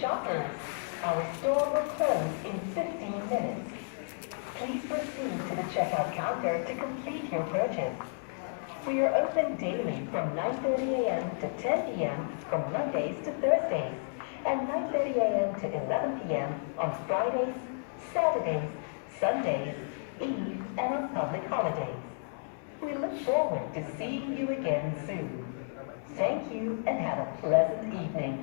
shoppers, our store will close in 15 minutes. Please proceed to the checkout counter to complete your purchase. We are open daily from 9:30 a.m. to 10 p.m. from Mondays to Thursdays, and 9:30 a.m. to 11 p.m. on Fridays, Saturdays, Sundays, Eve, and on public holidays. We look forward to seeing you again soon. Thank you and have a pleasant evening.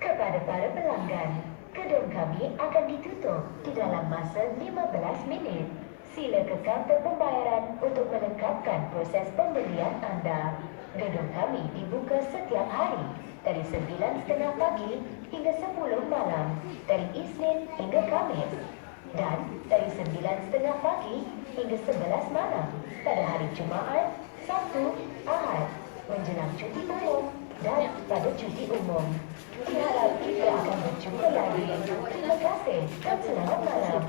Kepada para pelanggan, gedung kami akan ditutup di dalam masa 15 minit. Sila ke kaunter pembayaran untuk melengkapkan proses pembelian anda. Gedung kami dibuka setiap hari dari 9:30 pagi hingga 10 malam, dari Isnin hingga Khamis, dan dari 9:30 pagi hingga 11 malam pada hari Jumaat, Sabtu, Ahad, menjelang cuti umum dan pada cuti umum. Diharap kita akan berjumpa lagi. Terima kasih dan selamat malam.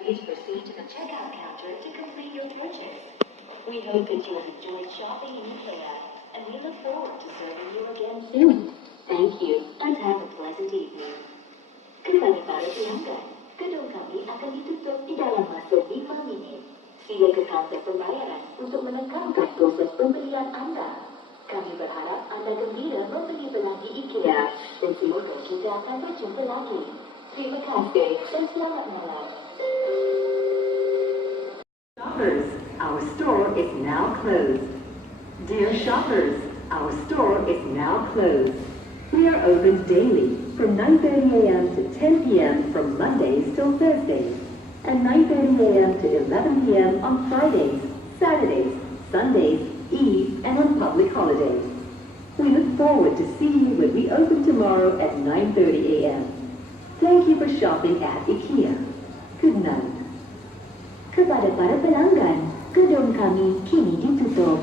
Please proceed to the checkout counter to complete your purchase. We hope that you have enjoyed shopping in IKEA, and we look forward to serving you again soon. Thank you and have a pleasant evening. Kepada para pelanggan, gedung kami akan ditutup di dalam masa 5 minit. Sila ke kaunter pembayaran untuk melengkapkan proses pembelian anda. Kami berharap anda gembira membeli barang di IKEA dan semoga kita akan berjumpa lagi. Terima kasih dan selamat malam. Shoppers, our store is now closed. Dear shoppers, our store is now closed. We are open daily from 9:30 a.m. to 10 p.m. from Mondays till Thursdays, and 9:30 a.m. to 11 p.m. on Fridays, Saturdays, Sundays, Eve, and on public holidays. We look forward to seeing you when we open tomorrow at 9:30 a.m. Thank you for shopping at IKEA. Good night. Kepada para pelanggan, gedung kami kini ditutup.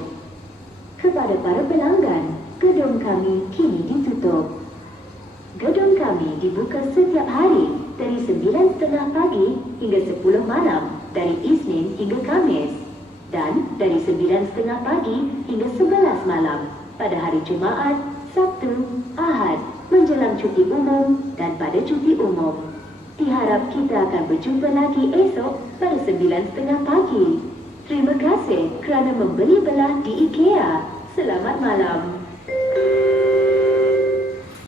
Kepada para pelanggan, gedung kami kini ditutup. Gedung kami dibuka setiap hari dari 9:30 pagi hingga 10 malam, dari Isnin hingga Khamis, dan dari 9:30 pagi hingga 11 malam pada hari Jumaat, Sabtu, Ahad, menjelang cuti umum dan pada cuti umum. Diharap kita akan berjumpa lagi esok pada 9:30 pagi. Terima kasih kerana membeli belah di IKEA. Selamat malam.